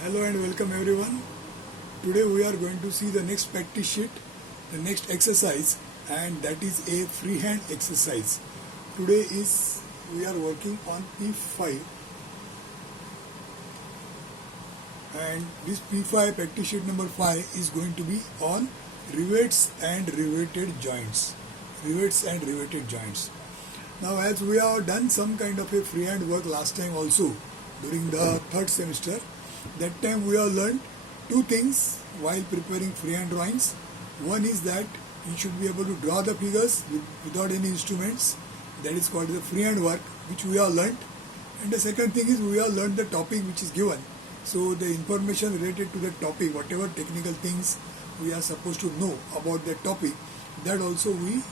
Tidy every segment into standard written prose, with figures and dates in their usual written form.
Hello and welcome everyone. Today we are going to see the next practice sheet, the next exercise, and that is a freehand exercise. Today is we are working on P5, and this P5 practice sheet number 5 is going to be on rivets and riveted joints. Rivets and riveted joints. Now, as we have done some kind of a freehand work last time also during the third semester, that time we have learned two things while preparing freehand drawings. One is that you should be able to draw the figures without any instruments. That is called the freehand work, which we have learned. And the second thing is we have learned the topic which is given. So the information related to the topic, whatever technical things we are supposed to know about that topic, that also we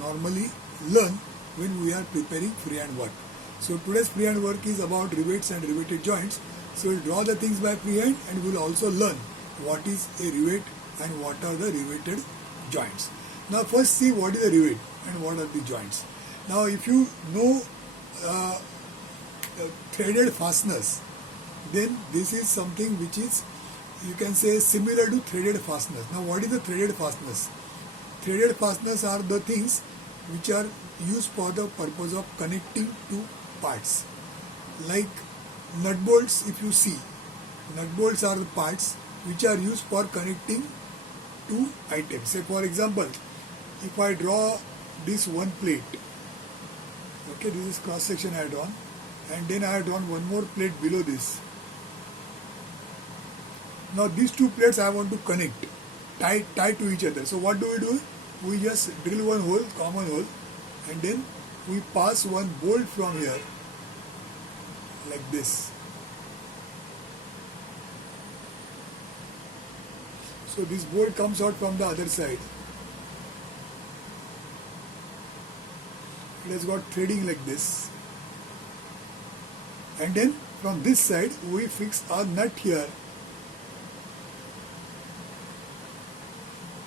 normally learn when we are preparing freehand work. So today's freehand work is about rivets and riveted joints. So we'll draw the things by freehand and we'll also learn what is a rivet and what are the riveted joints. Now first see what is a rivet and what are the joints. Now if you know threaded fasteners, then this is something which is, you can say, similar to threaded fasteners. Now what is the threaded fasteners? Threaded fasteners are the things which are used for the purpose of connecting two parts. Like nut bolts, if you see, nut bolts are the parts which are used for connecting two items. Say for example, if I draw this one plate, okay, this is cross section I have drawn, and then I have drawn one more plate below this. Now these two plates I want to connect, tie to each other. So what do? We just drill one hole, common hole, and then we pass one bolt from here like this. So this bolt comes out from the other side. It has got threading like this. And then from this side we fix our nut here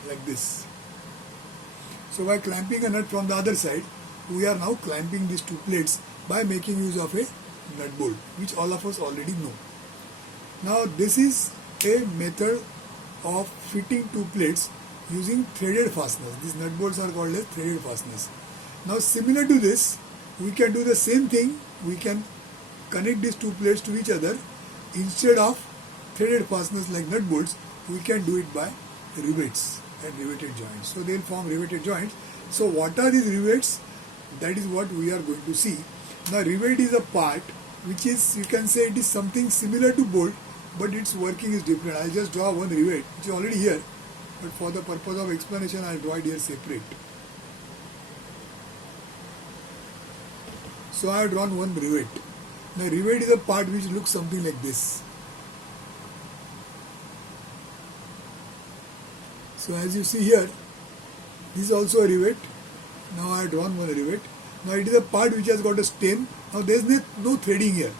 like this. So by clamping a nut from the other side, we are now clamping these two plates by making use of a nut bolt, which all of us already know. Now this is a method of fitting two plates using threaded fasteners. These nut bolts are called as threaded fasteners. Now similar to this, we can do the same thing. We can connect these two plates to each other. Instead of threaded fasteners like nut bolts, we can do it by rivets and riveted joints. So they will form riveted joints. So what are these rivets? That is what we are going to see. Now rivet is a part which is, you can say, it is something similar to bolt, but its working is different. I'll just draw one rivet which is already here, but for the purpose of explanation I'll draw it here separate. So I have drawn one rivet. Now rivet is a part which looks something like this. So as you see here, this is also a rivet. Now I have drawn one rivet. Now it is a part which has got a stem. Now there is no threading here.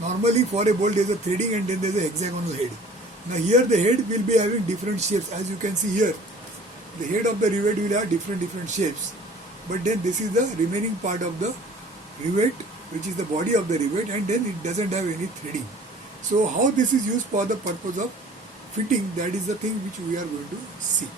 Normally for a bolt there is a threading and then there is a hexagonal head. Now here the head will be having different shapes. As you can see here, the head of the rivet will have different shapes. But then this is the remaining part of the rivet, which is the body of the rivet, and then it doesn't have any threading. So how this is used for the purpose of fitting, that is the thing which we are going to see.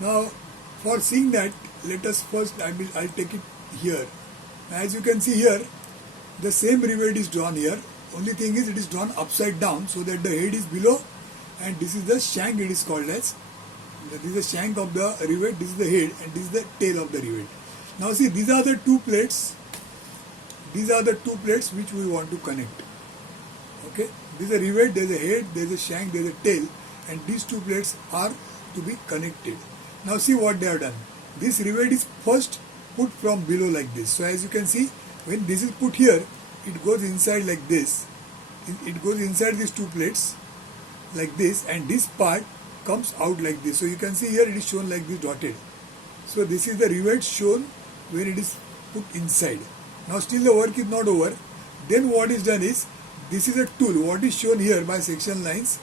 Now for seeing that, let us first, I'll take it here. As you can see here, the same rivet is drawn here. Only thing is it is drawn upside down so that the head is below, and this is the shank, it is called as. This is the shank of the rivet, this is the head, and this is the tail of the rivet. Now see, these are the two plates. These are the two plates which we want to connect. Okay, this is a rivet, there is a head, there is a shank, there is a tail, and these two plates are to be connected. Now see what they have done. This rivet is first put from below like this. So as you can see, when this is put here, it goes inside like this. It goes inside these two plates like this, and this part comes out like this. So you can see here it is shown like this dotted. So this is the rivet shown when it is put inside. Now still the work is not over. Then what is done is, this is a tool. What is shown here by section lines,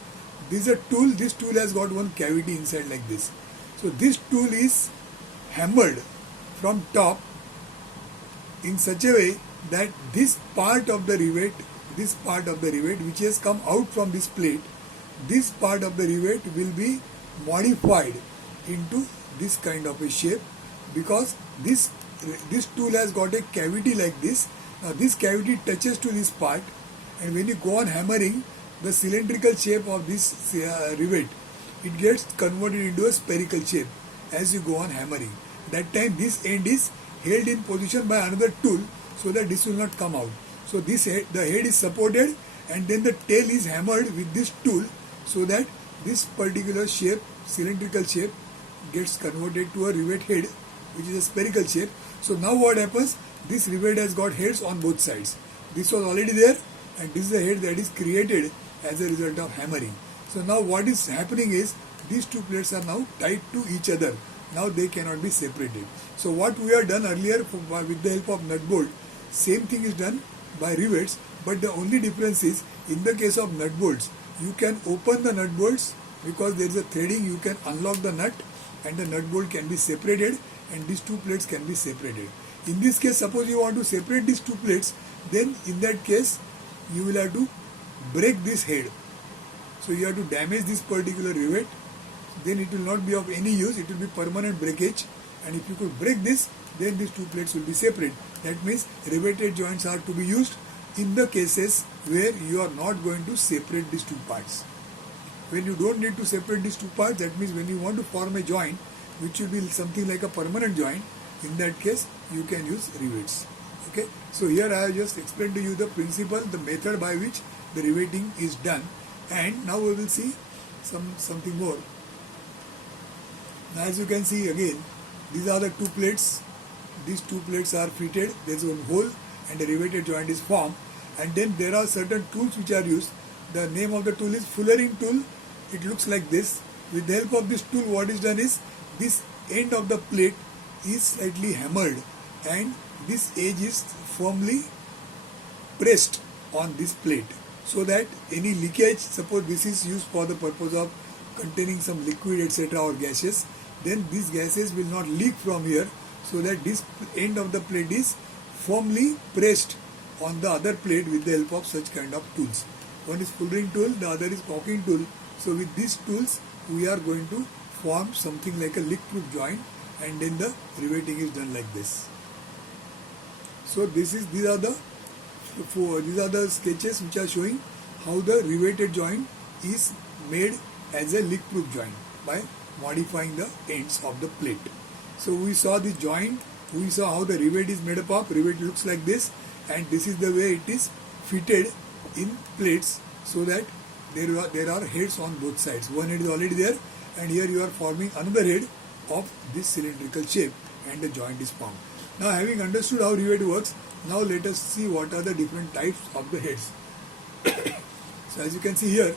this is a tool. This tool has got one cavity inside like this. So this tool is hammered from top in such a way that this part of the rivet which has come out from this plate, this part of the rivet will be modified into this kind of a shape, because this tool has got a cavity like this. Now this cavity touches to this part, and when you go on hammering, the cylindrical shape of this rivet, it gets converted into a spherical shape as you go on hammering. That time this end is held in position by another tool so that this will not come out. So this head, the head is supported, and then the tail is hammered with this tool so that this particular shape, cylindrical shape, gets converted to a rivet head which is a spherical shape. So now what happens, this rivet has got heads on both sides. This was already there, and this is the head that is created as a result of hammering. So now what is happening is, these two plates are now tied to each other. Now they cannot be separated. So what we have done earlier with the help of nut bolt, same thing is done by rivets, but the only difference is, in the case of nut bolts, you can open the nut bolts because there is a threading. You can unlock the nut and the nut bolt can be separated, and these two plates can be separated. In this case, suppose you want to separate these two plates, then in that case you will have to break this head. So you have to damage this particular rivet, then it will not be of any use, it will be permanent breakage, and if you could break this, then these two plates will be separate. That means riveted joints are to be used in the cases where you are not going to separate these two parts. When you don't need to separate these two parts, that means when you want to form a joint which will be something like a permanent joint, in that case you can use rivets. Okay, so here I have just explained to you the principle, the method by which the riveting is done, and now we will see something more. Now as you can see again, these are the two plates. These two plates are fitted, there is one hole and a riveted joint is formed, and then there are certain tools which are used. The name of the tool is fullering tool. It looks like this. With the help of this tool, what is done is, this end of the plate is slightly hammered and this edge is firmly pressed on this plate, so that any leakage, suppose this is used for the purpose of containing some liquid etc. or gases, then these gases will not leak from here, so that this end of the plate is firmly pressed on the other plate with the help of such kind of tools. One is fullering tool, the other is caulking tool. So with these tools we are going to form something like a leak-proof joint, and then the riveting is done like this. So these are the sketches which are showing how the riveted joint is made as a leak-proof joint by modifying the ends of the plate. So we saw the joint, we saw how the rivet is made up of. Rivet looks like this, and this is the way it is fitted in plates, so that there are heads on both sides. One head is already there, and here you are forming another head of this cylindrical shape, and the joint is formed. Now, having understood how rivet works, now let us see what are the different types of the heads. So as you can see here,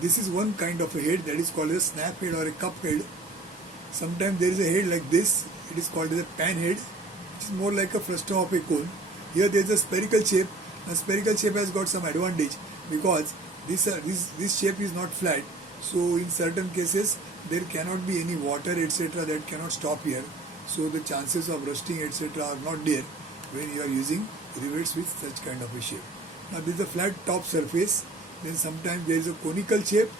this is one kind of a head, that is called a snap head or a cup head. Sometimes there is a head like this, it is called as a pan head, which is more like a frustum of a cone. Here there is a spherical shape. A spherical shape has got some advantage because this shape is not flat. So in certain cases there cannot be any water etc. that cannot stop here. So the chances of rusting etc. are not there when you are using rivets with such kind of a shape. Now this is a flat top surface. Then sometimes there is a conical shape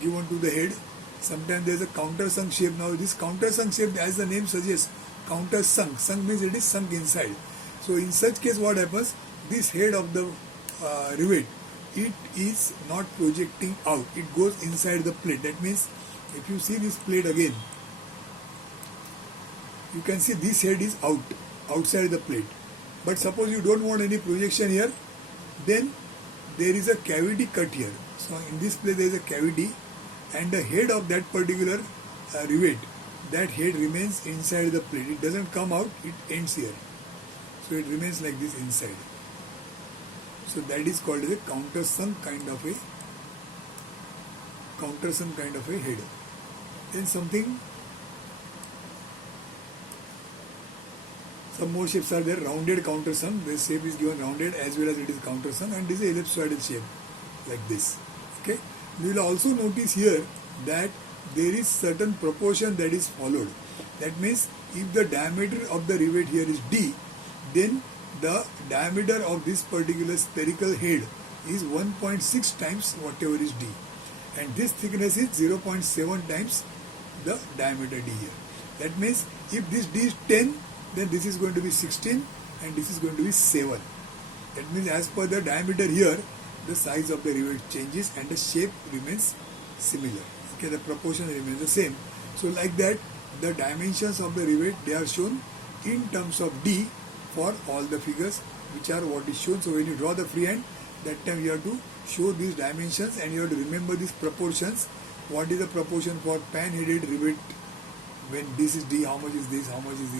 given to the head. Sometimes there is a countersunk shape. Now this countersunk shape, as the name suggests, countersunk. Sunk means it is sunk inside. So in such case what happens? This head of the rivet, it is not projecting out. It goes inside the plate. That means if you see this plate again, you can see this head is outside the plate. But suppose you don't want any projection here, then there is a cavity cut here. So in this place there is a cavity, and the head of that particular rivet, that head remains inside the plate. It doesn't come out, it ends here. So it remains like this inside. So that is called as a countersunk kind of a head. Then something Some more shapes are there. Rounded countersunk. This shape is given rounded as well as it is countersunk, and this is ellipsoidal shape like this. Okay. You will also notice here that there is certain proportion that is followed. That means if the diameter of the rivet here is D, then the diameter of this particular spherical head is 1.6 times whatever is D, and this thickness is 0.7 times the diameter D here. That means if this D is 10, then this is going to be 16 and this is going to be 7. That means as per the diameter here, the size of the rivet changes and the shape remains similar. Okay, the proportion remains the same. So like that, the dimensions of the rivet, they are shown in terms of D for all the figures which are what is shown. So when you draw the freehand, that time you have to show these dimensions and you have to remember these proportions. What is the proportion for pan-headed rivet? When this is D, how much is this,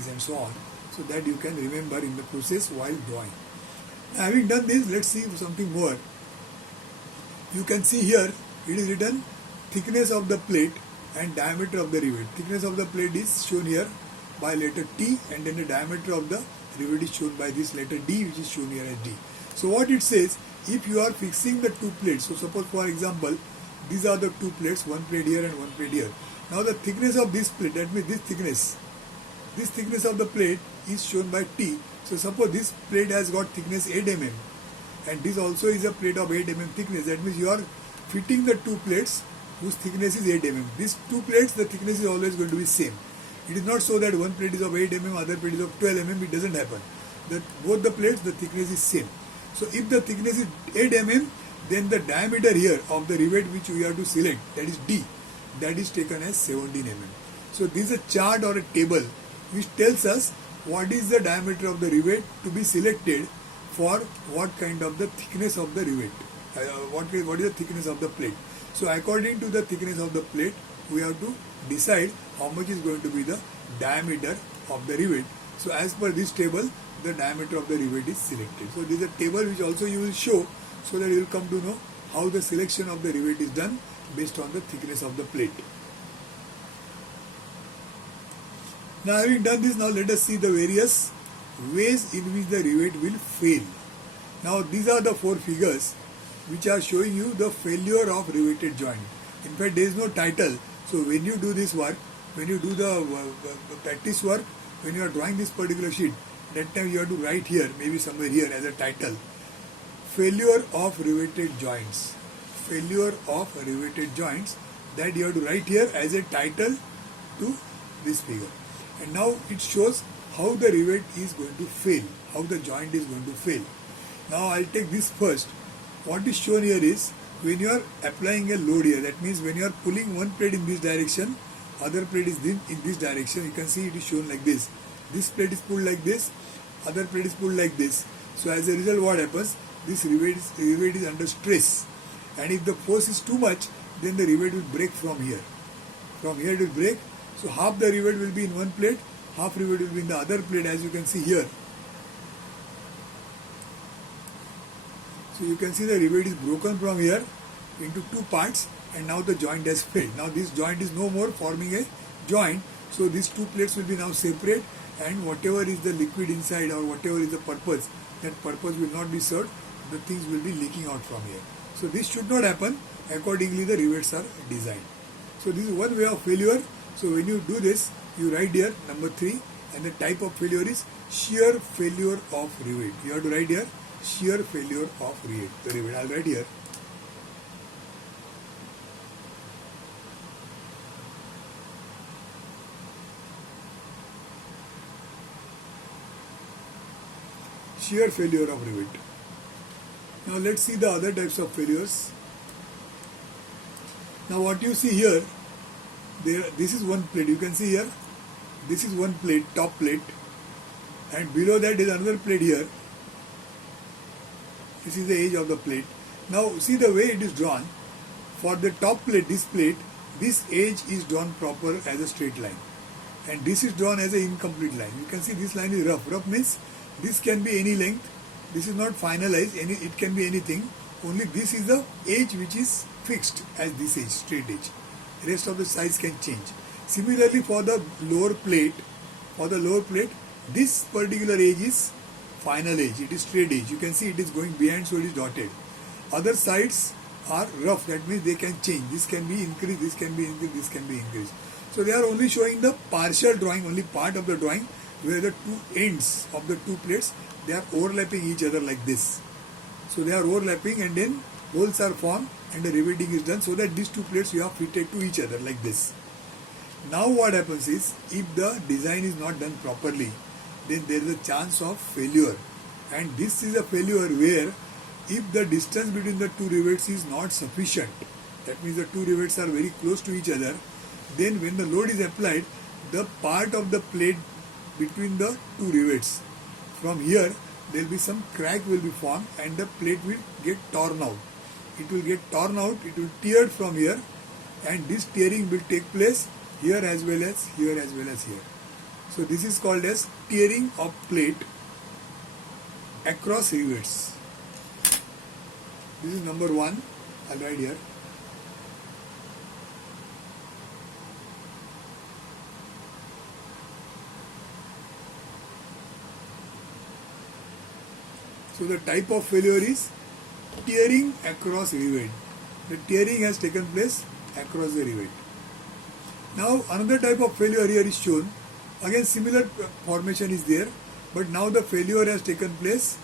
and so on. So that you can remember in the process while drawing. Now, having done this, let's see something more. You can see here, it is written thickness of the plate and diameter of the rivet. Thickness of the plate is shown here by letter T, and then the diameter of the rivet is shown by this letter D, which is shown here as D. So what it says, if you are fixing the two plates, so suppose for example, these are the two plates, one plate here and one plate here. Now the thickness of this plate, that means this thickness of the plate is shown by T. So suppose this plate has got thickness 8 mm and this also is a plate of 8 mm thickness. That means you are fitting the two plates whose thickness is 8 mm. These two plates, the thickness is always going to be same. It is not so that one plate is of 8 mm, other plate is of 12 mm. It doesn't happen. Both the plates, the thickness is same. So if the thickness is 8 mm, then the diameter here of the rivet which we have to select, that is D, that is taken as 17 mm. So this is a chart or a table which tells us what is the diameter of the rivet to be selected for what kind of the thickness of the rivet, what is the thickness of the plate. So according to the thickness of the plate, we have to decide how much is going to be the diameter of the rivet. So as per this table, the diameter of the rivet is selected. So this is a table which also you will show, so that you will come to know how the selection of the rivet is done based on the thickness of the plate. Now having done this, now let us see the various ways in which the rivet will fail. Now these are the four figures which are showing you the failure of riveted joint. In fact, there is no title. So when you do this work, when you do the practice work, when you are drawing this particular sheet, that time you have to write here, maybe somewhere here as a title, failure of riveted joints. Failure of riveted joints, that you have to write here as a title to this figure. And now it shows how the rivet is going to fail, how the joint is going to fail. Now I'll take this first. What is shown here is when you are applying a load here, that means when you are pulling one plate in this direction, other plate is in this direction, you can see it is shown like this. This plate is pulled like this, other plate is pulled like this. So as a result, what happens? This rivet is under stress, and if the force is too much, then the rivet will break from here. From here it will break. So half the rivet will be in one plate, half rivet will be in the other plate, as you can see here. So you can see the rivet is broken from here into two parts, and now the joint has failed. Now this joint is no more forming a joint, so these two plates will be now separate, and whatever is the liquid inside or whatever is the purpose, that purpose will not be served, the things will be leaking out from here. So this should not happen. Accordingly, the rivets are designed. So this is one way of failure. So when you do this, you write here number 3, and the type of failure is shear failure of rivet. You have to write here shear failure of rivet. I'll write here. Shear failure of rivet. Now let's see the other types of failures. Now what you see here, this is one plate. You can see here, this is one plate, top plate, and below that is another plate here. This is the edge of the plate. Now see the way it is drawn. For the top plate, this edge is drawn proper as a straight line, and this is drawn as an incomplete line. You can see this line is rough. Rough means this can be any length. This is not finalized. It can be anything. Only this is the edge which is fixed as this edge, straight edge. Rest of the size can change. Similarly, for the lower plate, This particular edge is final edge, it is straight edge. You can see it is going behind, so it is dotted. Other sides are rough, that means they can change. This can be increased, this can be increased, this can be increased. So they are only showing the partial drawing, only part of the drawing, where the two ends of the two plates, they are overlapping each other like this. So they are overlapping, and then holes are formed and the riveting is done, so that these two plates you have fitted to each other like this. Now what happens is, if the design is not done properly, then there is a chance of failure. And this is a failure where if the distance between the two rivets is not sufficient, that means the two rivets are very close to each other, then when the load is applied, the part of the plate between the two rivets, from here there will be some crack will be formed and the plate will get torn out. It will get torn out, it will tear from here, and this tearing will take place here as well as here as well as here. So this is called as tearing of plate across rivets. This is number 1. I'll write here. So the type of failure is tearing across rivet. The tearing has taken place across the rivet. Now another type of failure here is shown. Again similar formation is there, but now the failure has taken place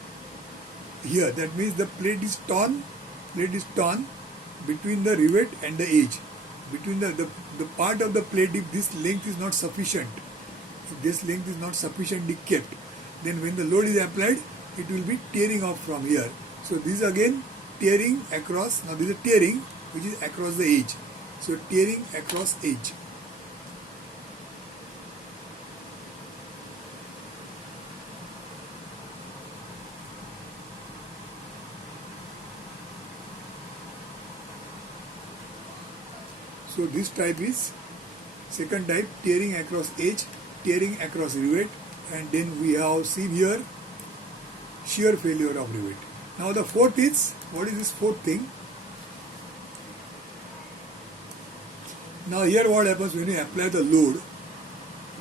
here. That means the plate is torn between the rivet and the edge. Between the part of the plate, if this length is not sufficient, kept, then when the load is applied, it will be tearing off from here. So this is again tearing across. Now this is a tearing which is across the edge. So tearing across edge. So this type is second type, tearing across edge, tearing across rivet, and then we have seen here shear failure of rivet. Now the fourth is, what is this fourth thing? Now here what happens when you apply the load,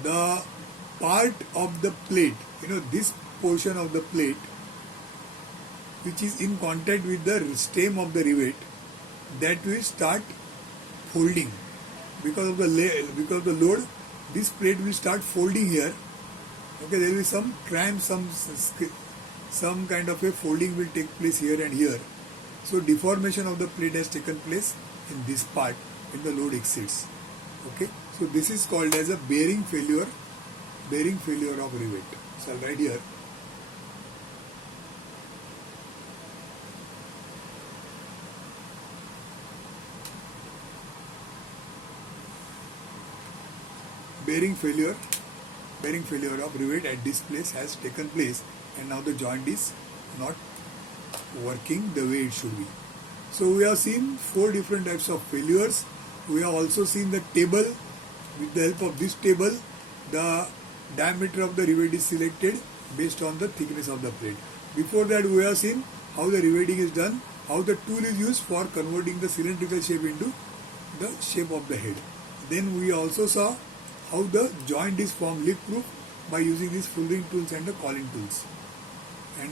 the part of the plate, this portion of the plate which is in contact with the stem of the rivet, that will start folding because of the load. This plate will start folding here. Okay, there will be some cramp, some kind of a folding will take place here and here. So deformation of the plate has taken place in this part when the load exceeds. Okay, so this is called as a bearing failure of rivet. So I'll write here. Bearing failure of rivet at this place has taken place, and now the joint is not working the way it should be. So we have seen 4 different types of failures. We have also seen the table. With the help of this table, the diameter of the rivet is selected based on the thickness of the plate. Before that, we have seen how the riveting is done, how the tool is used for converting the cylindrical shape into the shape of the head. Then we also saw how the joint is formed leak proof by using these fulling tools and the calling tools. And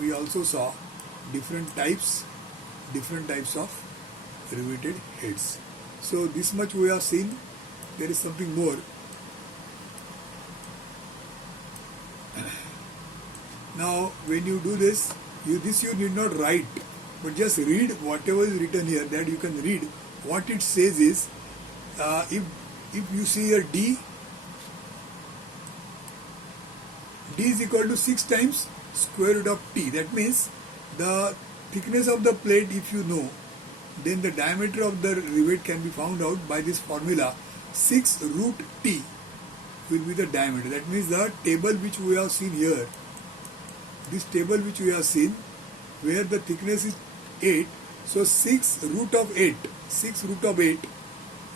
we also saw different types of riveted heads. So this much we have seen. There is something more. Now when you do this, you need not write, but just read whatever is written here. That you can read what it says is, if you see here D is equal to 6 times square root of T. That means the thickness of the plate, if you know, then the diameter of the rivet can be found out by this formula. 6 root T will be the diameter. That means the table which we have seen here, this table which we have seen, where the thickness is 8, so 6 root of 8,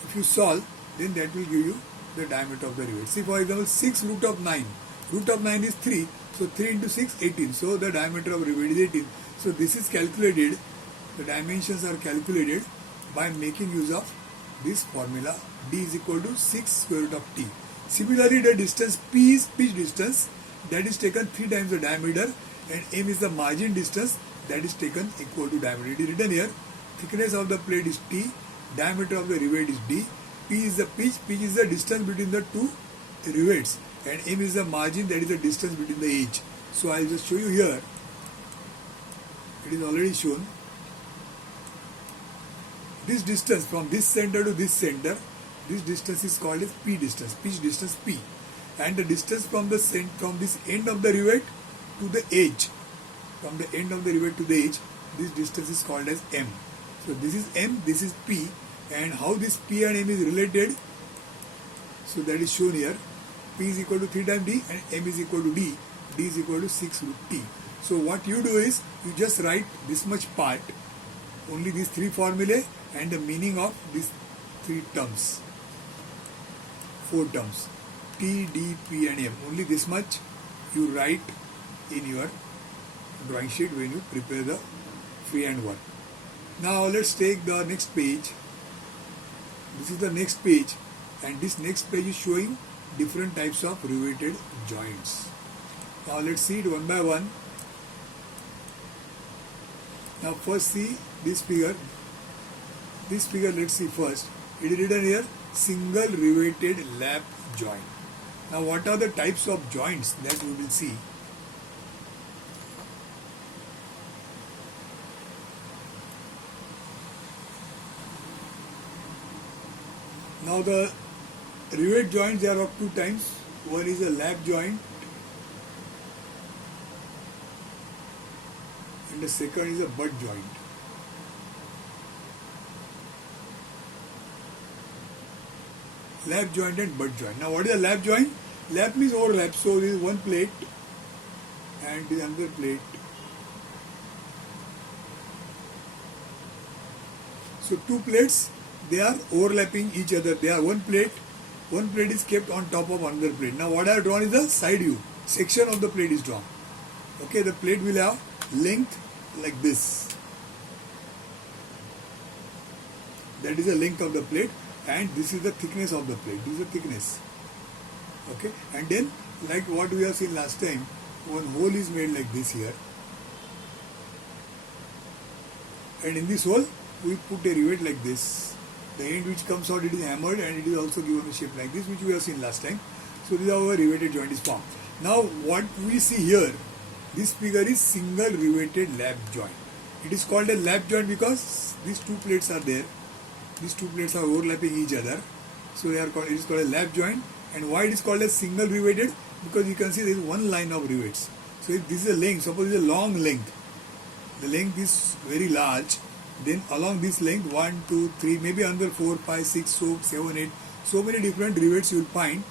if you solve, then that will give you the diameter of the rivet. See, for example, 6 root of 9. Root of 9 is 3. So 3 into 6, 18. So the diameter of rivet is 18. So this is calculated, the dimensions are calculated by making use of this formula. D is equal to 6 square root of T. Similarly, the distance P is pitch distance, that is taken 3 times the diameter, and M is the margin distance, that is taken equal to diameter. It is written here, thickness of the plate is T, diameter of the rivet is D, P is the pitch is the distance between the two rivets, and M is the margin, that is the distance between the edge. So I will just show you here. It is already shown. This distance from this center to this center, this distance is called as P distance, pitch distance P. And the distance from the from this end of the rivet to the edge, from the end of the rivet to the edge, this distance is called as M. So this is M, this is P, and how this P and M is related, so that is shown here. P is equal to 3 times D and M is equal to D. D is equal to 6 root T. So what you do is, you just write this much part, only these 3 formulae and the meaning of these 3 terms, 4 terms, T, D, P and M. Only this much you write in your drawing sheet when you prepare the freehand work. Now let's take the next page. This is the next page, and this next page is showing different types of riveted joints. Now let's see it one by one. Now first see this figure. This figure let's see first. It is written here, single riveted lap joint. Now what are the types of joints that we will see? Now the rivet joints, there are of 2 types. One is a lap joint and the second is a butt joint. Lap joint and butt joint. Now what is a lap joint? Lap means overlap. So this is one plate and this another plate. So 2 plates, they are overlapping each other. They are one plate is kept on top of another plate. Now what I have drawn is the side view. Section of the plate is drawn. Okay, the plate will have length like this. That is the length of the plate, and this is the thickness of the plate. This is the thickness. Okay, and then like what we have seen last time, one hole is made like this here, and in this hole we put a rivet like this. The end which comes out, it is hammered, and it is also given a shape like this, which we have seen last time. So this is how a riveted joint is formed. Now what we see here, this figure is single riveted lap joint. It is called a lap joint because these 2 plates are there. These 2 plates are overlapping each other. So they are called, it is called a lap joint. And why it is called a single riveted? Because you can see there is one line of rivets. So if this is a length, suppose it is a long length, the length is very large, then along this length 1, 2, 3, maybe another 4, 5, 6, 7, 8, so many different rivets you will find